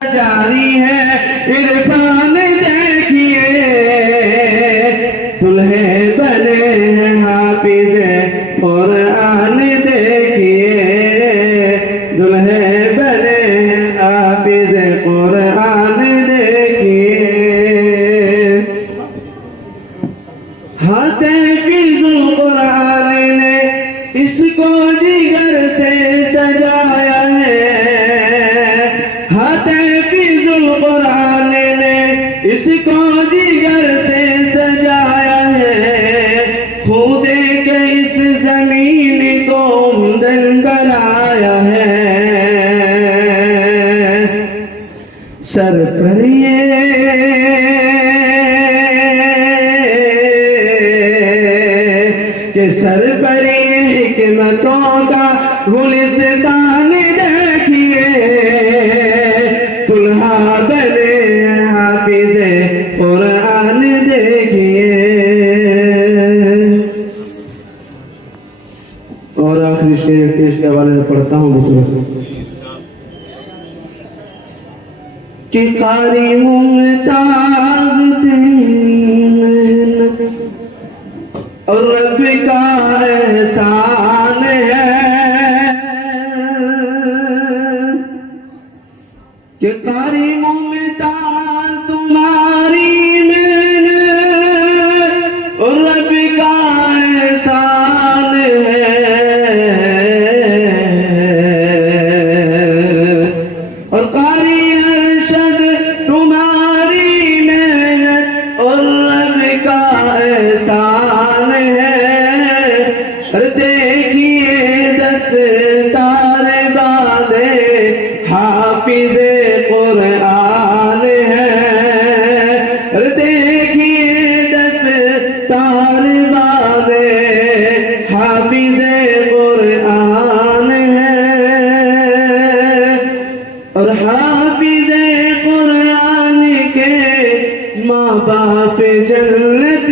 جاری ہے عرفان دیکھیے دلہے بنے ہیں حافظ قرآن دیکھیے دلہے بنے ہیں حافظ قرآن دیکھیے حافظ القرآن نے اس کو جگر سے سجایا ہے حافظ القرآن نے اس کو جگر سے سجایا ہے خود کے اس زمین کو عمدن بنایا ہے سر پر کہ سر پر حکمتوں کا گلستان دیکھیے دلہا بنے حافظ قرآن دیکھیے اور آخری شعر کے حوالے سے پڑھتا ہوں کہ قاری ممتاز محنت اور رب کا احسان ہے کہ قاری ممتاز تمہاری محنت اور رب کا احسان ہے اور قاری ارشد تمہاری محنت اور رب کا احسان ہے دیکھیے دستار باندھے حافظ قرآن ہے دیکھیے دستار باندھے حافظ قرآن ہے اور حافظ قرآن کے ماں باپ جنت